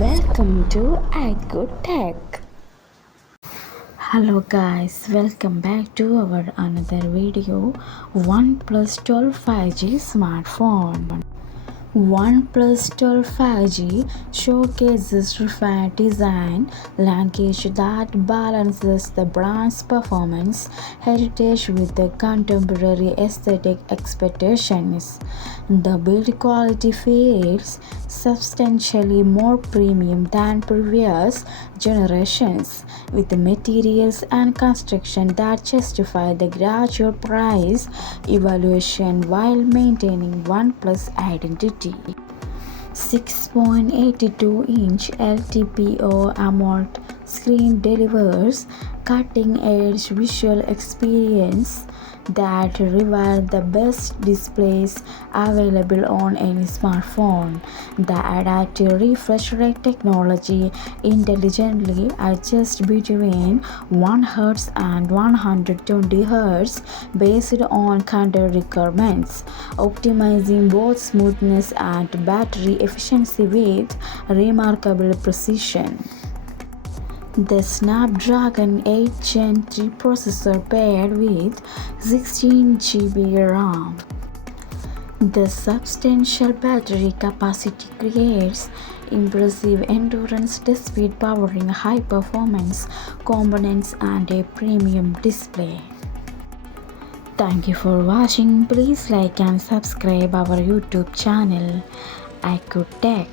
Welcome to iGo Tech. Hello guys, welcome back to our another video. OnePlus 12 5G smartphone. OnePlus 12 5G showcases refined design language that balances the brand's performance heritage with the contemporary aesthetic expectations. The build quality feels substantially more premium than previous generations, with materials and construction that justify the gradual price evaluation while maintaining OnePlus identity. 6.82-inch LTPO AMOLED screen delivers cutting-edge visual experience that rival the best displays available on any smartphone. The adaptive refresh rate technology intelligently adjusts between 1 Hz and 120 Hz based on content requirements, optimizing both smoothness and battery efficiency with remarkable precision. The Snapdragon 8 Gen 3 processor paired with 16 GB RAM. The substantial battery capacity creates impressive endurance despite powering high-performance components and a premium display. Thank you for watching. Please like and subscribe our YouTube channel, iGo Tech.